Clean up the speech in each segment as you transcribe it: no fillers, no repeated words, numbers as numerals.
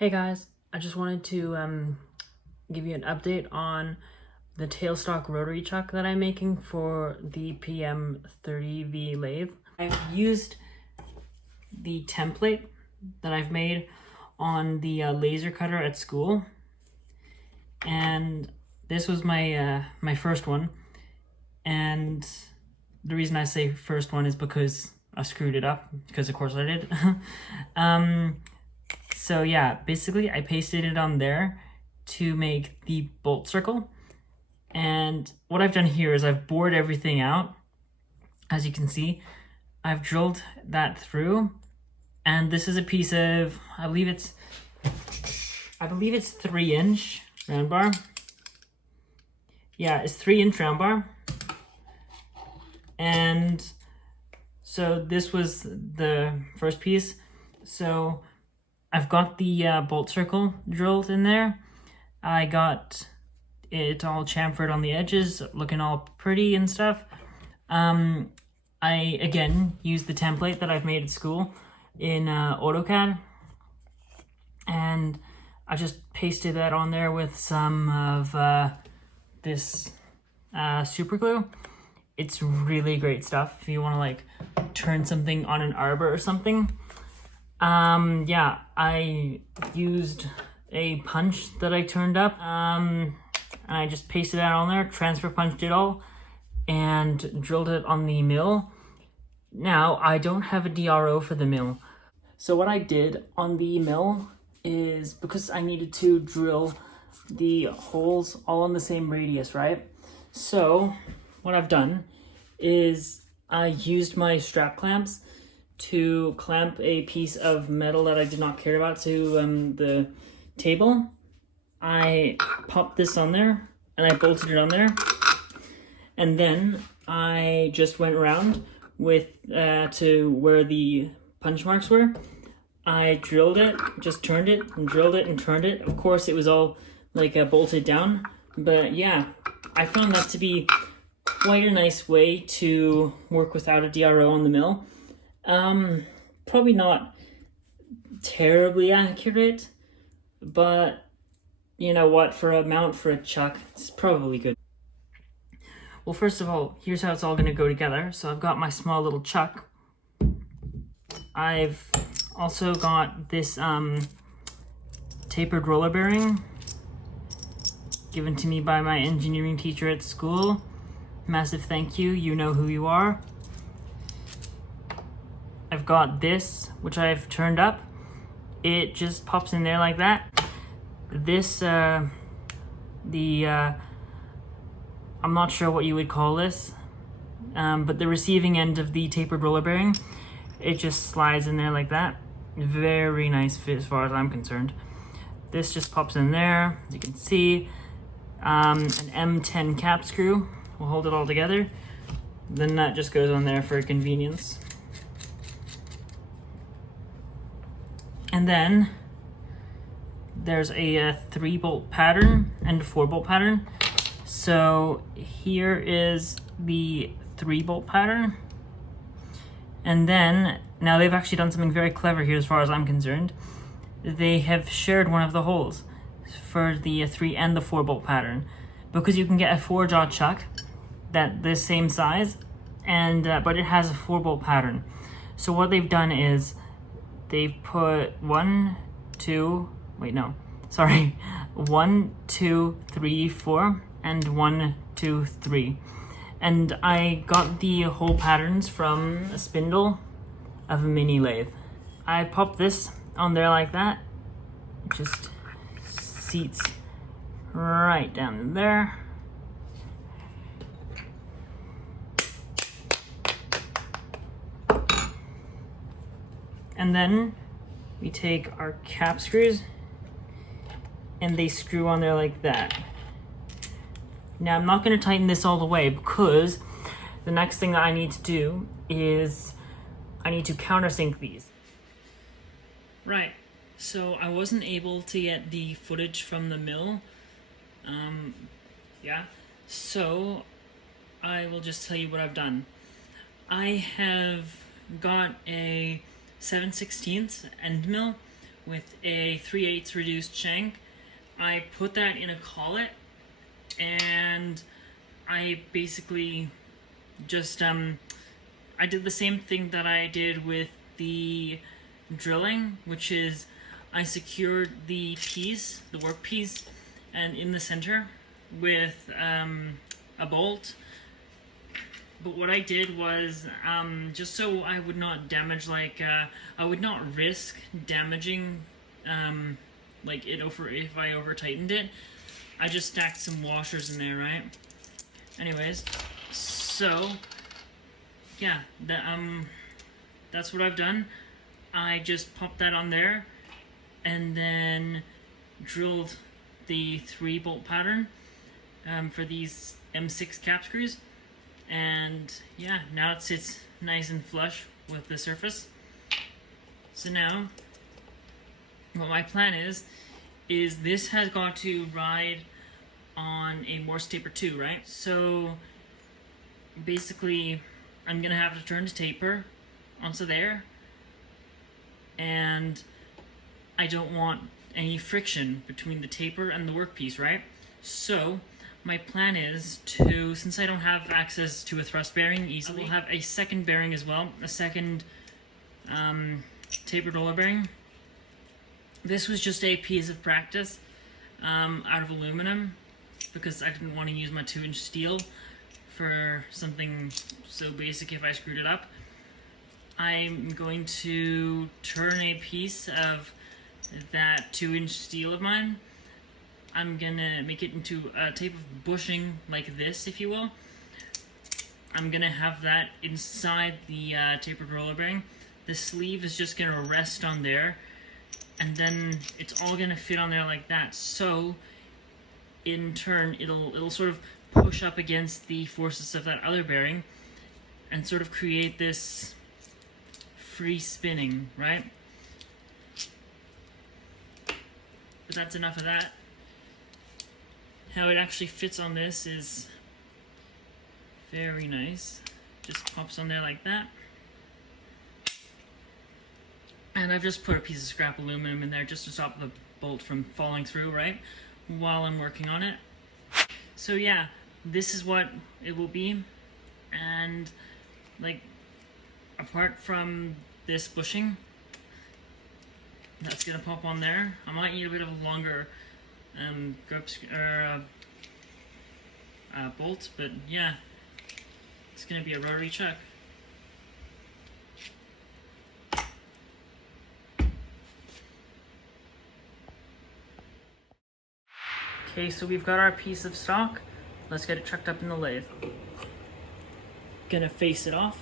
Hey guys, I just wanted to give you an update on the tailstock rotary chuck that I'm making for the PM30V lathe. I've used the template that I've made on the laser cutter at school, and this was my my first one. And the reason I say first one is because I screwed it up, because of course I did. So yeah, basically I pasted it on there to make the bolt circle. And what I've done here is I've bored everything out. As you can see, I've drilled that through. And this is a piece of, I believe it's 3-inch round bar. Yeah, it's 3-inch round bar. And so this was the first piece. So I've got the bolt circle drilled in there. I got it all chamfered on the edges, looking all pretty and stuff. I, again, used the template that I've made at school in AutoCAD. And I just pasted that on there with some of this super glue. It's really great stuff if you want to like turn something on an arbor or something. Yeah, I used a punch that I turned up, and I just pasted that on there, transfer punched it all, and drilled it on the mill. Now, I don't have a DRO for the mill. So what I did on the mill is, because I needed to drill the holes all on the same radius, right? So what I've done is I used my strap clamps to clamp a piece of metal that I did not care about to the table. I popped this on there and I bolted it on there, and then I just went around with to where the punch marks were. I drilled it, just turned it and drilled it and turned it. Of course it was all like bolted down, but yeah, I found that to be quite a nice way to work without a DRO on the mill. Probably not terribly accurate, but you know what, for a mount for a chuck, it's probably good. Well, first of all, here's how it's all gonna go together. So I've got my small little chuck. I've also got this tapered roller bearing given to me by my engineering teacher at school. Massive thank you, you know who you are. I've got this, which I've turned up. It just pops in there like that. This, I'm not sure what you would call this, but the receiving end of the tapered roller bearing, it just slides in there like that. Very nice fit as far as I'm concerned. This just pops in there, as you can see. An M10 cap screw will hold it all together. Then that just goes on there for convenience. And then there's a 3-bolt pattern and a 4-bolt pattern. So here is the 3-bolt pattern. And then, now they've actually done something very clever here as far as I'm concerned. They have shared one of the holes for the 3 and the 4-bolt pattern, because you can get a 4-jaw chuck that the same size, and but it has a 4-bolt pattern. So what they've done is they've put 1, 2, 2, 3, 4, and 1, 2, 3. And I got the hole patterns from a spindle of a mini lathe. I popped this on there like that. It just seats right down there. And then we take our cap screws and they screw on there like that. Now I'm not going to tighten this all the way, because the next thing that I need to do is I need to countersink these. Right, so I wasn't able to get the footage from the mill. Yeah, so I will just tell you what I've done. I have got a 7/16 end mill with a 3/8 reduced shank. I put that in a collet, and I basically just I did the same thing that I did with the drilling, which is I secured the piece, the work piece, and in the center with a bolt. But what I did was, just so I would not damage, like, I would not risk damaging, like, if I over-tightened it, I just stacked some washers in there, right? Anyways, so, yeah, that's what I've done. I just popped that on there, and then drilled the 3-bolt pattern for these M6 cap screws. And yeah, now it sits nice and flush with the surface. So now, what my plan is this has got to ride on a Morse taper too, right? So basically, I'm gonna have to turn the taper onto there, and I don't want any friction between the taper and the workpiece, right? So my plan is to, since I don't have access to a thrust bearing easily, I will have a second bearing as well, a second tapered roller bearing. This was just a piece of practice out of aluminum, because I didn't want to use my 2-inch steel for something so basic if I screwed it up. I'm going to turn a piece of that 2-inch steel of mine. I'm gonna make it into a type of bushing like this, if you will. I'm gonna have that inside the tapered roller bearing. The sleeve is just gonna rest on there, and then it's all gonna fit on there like that. So, in turn, it'll sort of push up against the forces of that other bearing, and sort of create this free spinning, right? But that's enough of that. How it actually fits on this is very nice. Just pops on there like that. And I've just put a piece of scrap aluminum in there just to stop the bolt from falling through, right? While I'm working on it. So yeah, this is what it will be. And like, apart from this bushing, that's gonna pop on there. I might need a bit of a longer bolt, but yeah, it's gonna be a rotary chuck. Okay, so we've got our piece of stock. Let's get it chucked up in the lathe. Gonna face it off.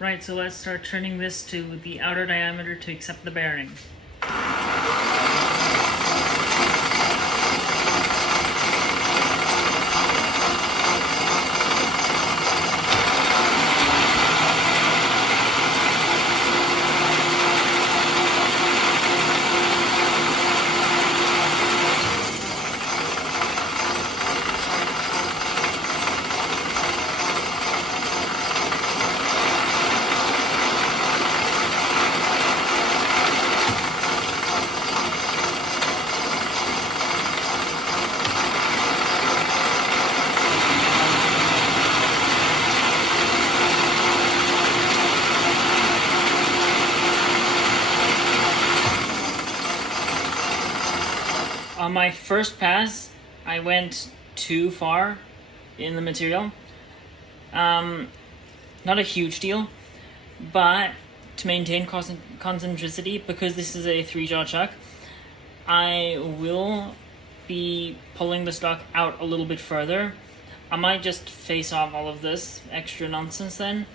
Right, so let's start turning this to the outer diameter to accept the bearing. On my first pass, I went too far in the material. Not a huge deal, but to maintain concentricity, because this is a 3-jaw chuck, I will be pulling the stock out a little bit further. I might just face off all of this extra nonsense then.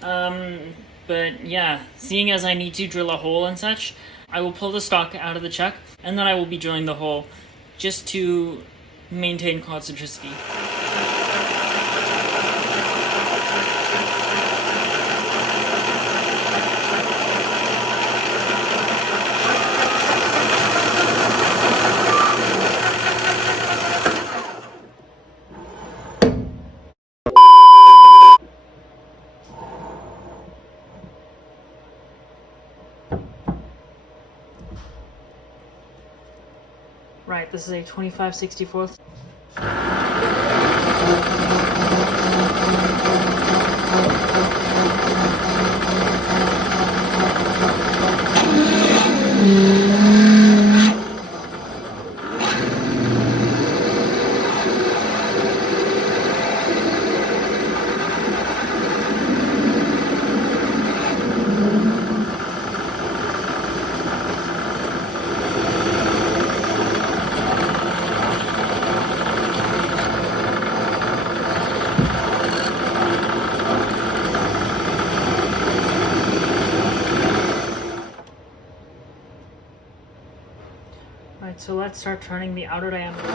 But yeah, seeing as I need to drill a hole and such, I will pull the stock out of the chuck, and then I will be drilling the hole just to maintain concentricity. Right, this is a 25/64. Alright, so let's start turning the outer diameter.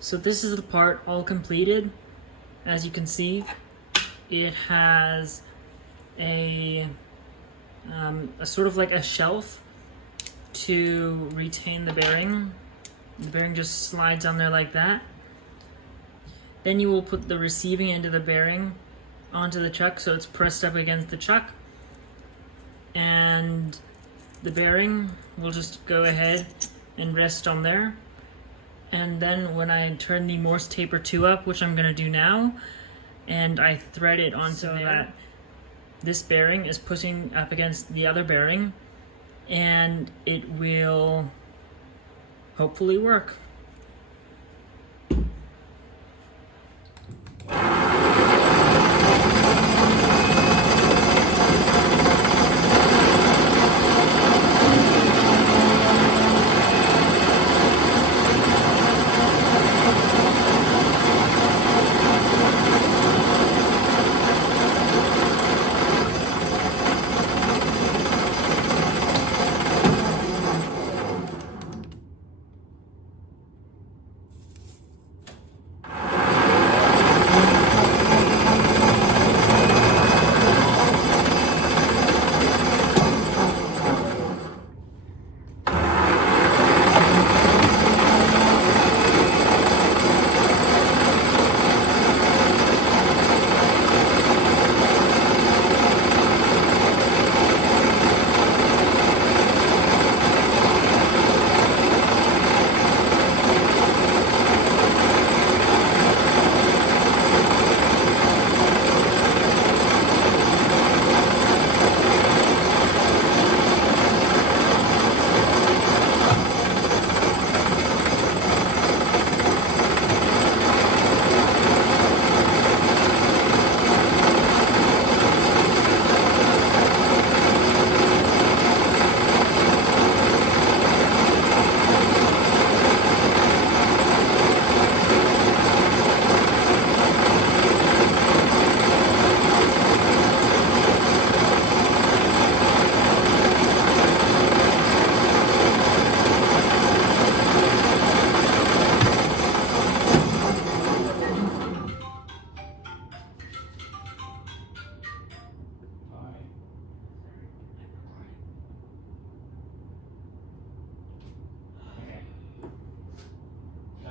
So this is the part all completed. As you can see, it has a sort of like a shelf to retain the bearing. The bearing just slides on there like that. Then you will put the receiving end of the bearing onto the chuck so it's pressed up against the chuck. And the bearing will just go ahead and rest on there. And then when I turn the Morse taper 2 up, which I'm going to do now, and I thread it onto that, this bearing is pushing up against the other bearing, and it will hopefully work.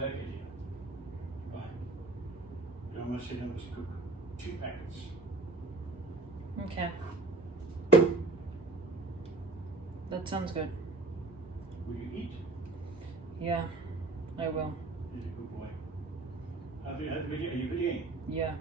like it here. Fine. You almost sit and cook 2 packets. Okay. That sounds good. Will you eat? Yeah, I will. You're a good boy. Are you videoing? Yeah.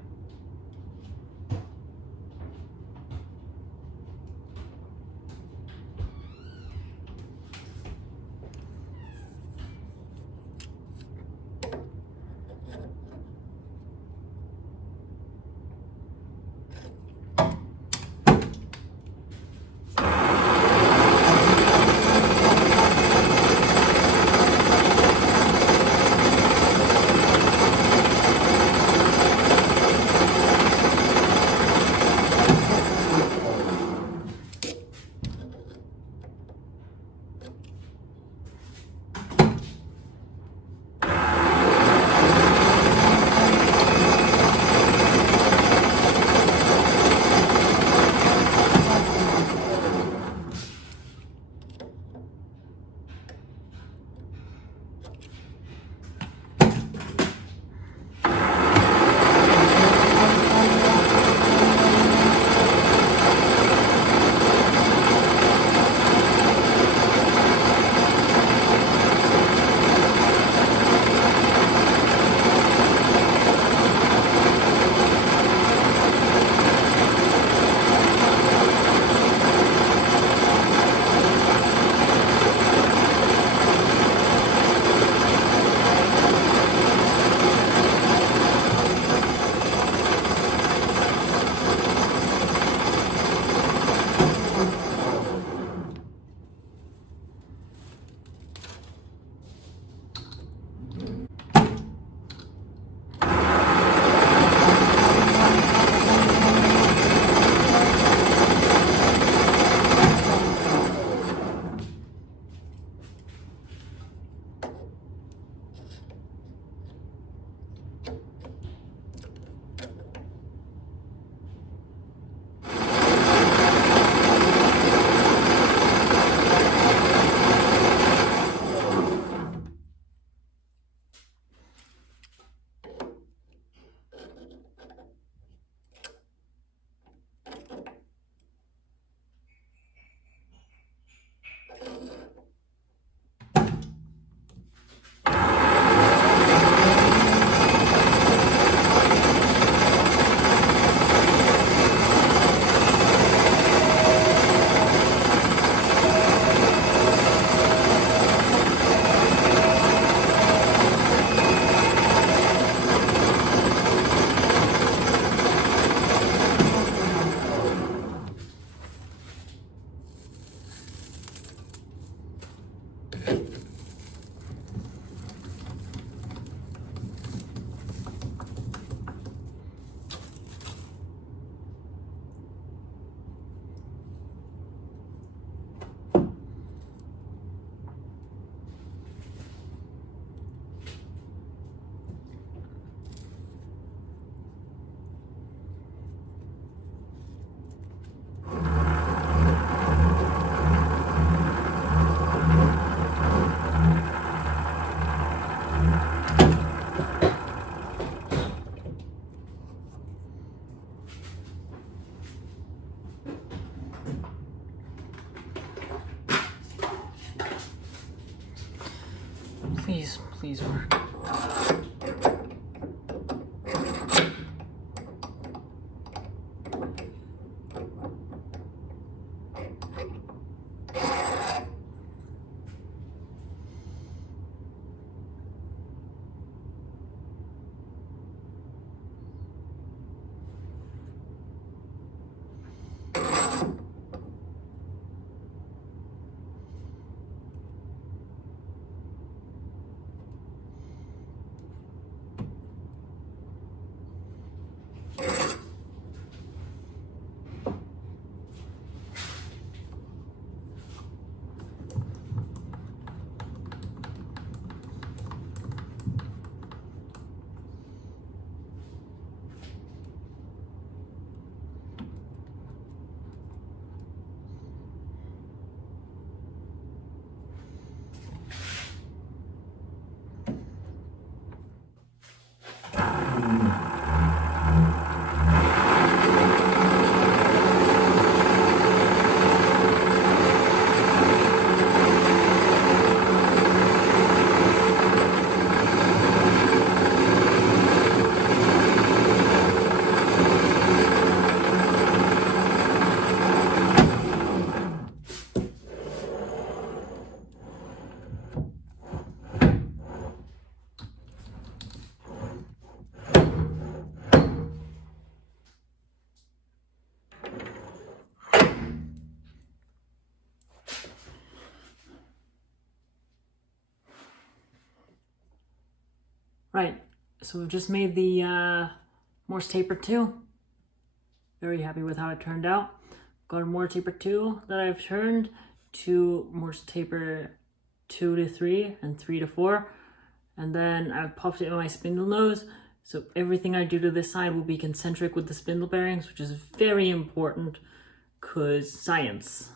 Please work. Right, so we've just made the Morse taper 2. Very happy with how it turned out. Got a Morse taper 2 that I've turned to Morse taper 2 to 3 and 3 to 4. And then I've popped it in my spindle nose. So everything I do to this side will be concentric with the spindle bearings, which is very important because science.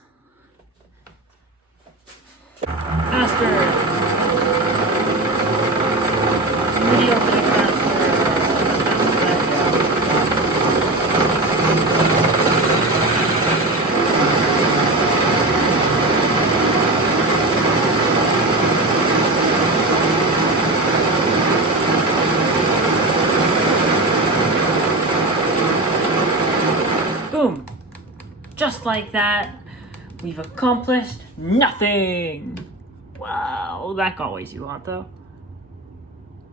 Faster! Mediocre faster. Boom! Just like that, we've accomplished nothing! Wow, that got way too hot though.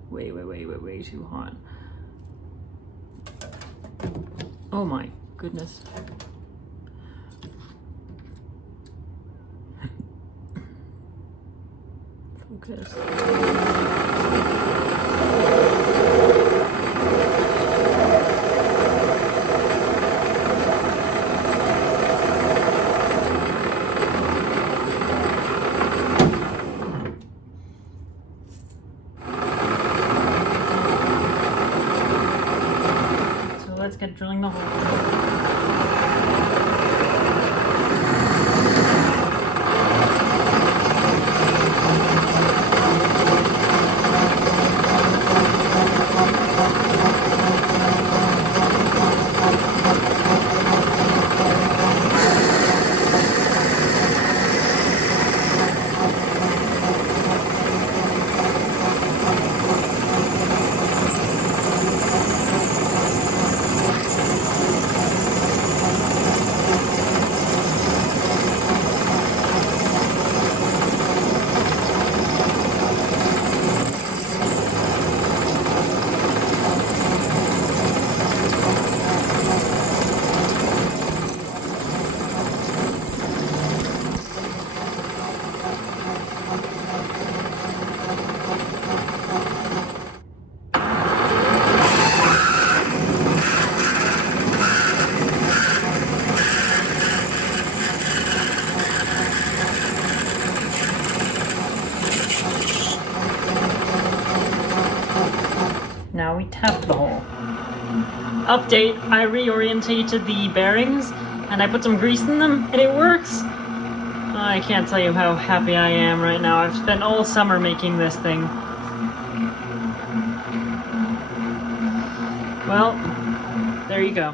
Way too hot. Oh my goodness. Focus. Let's get drilling the hole. Now we tap the hole. Update, I reorientated the bearings and I put some grease in them and it works. I can't tell you how happy I am right now. I've spent all summer making this thing. Well, there you go.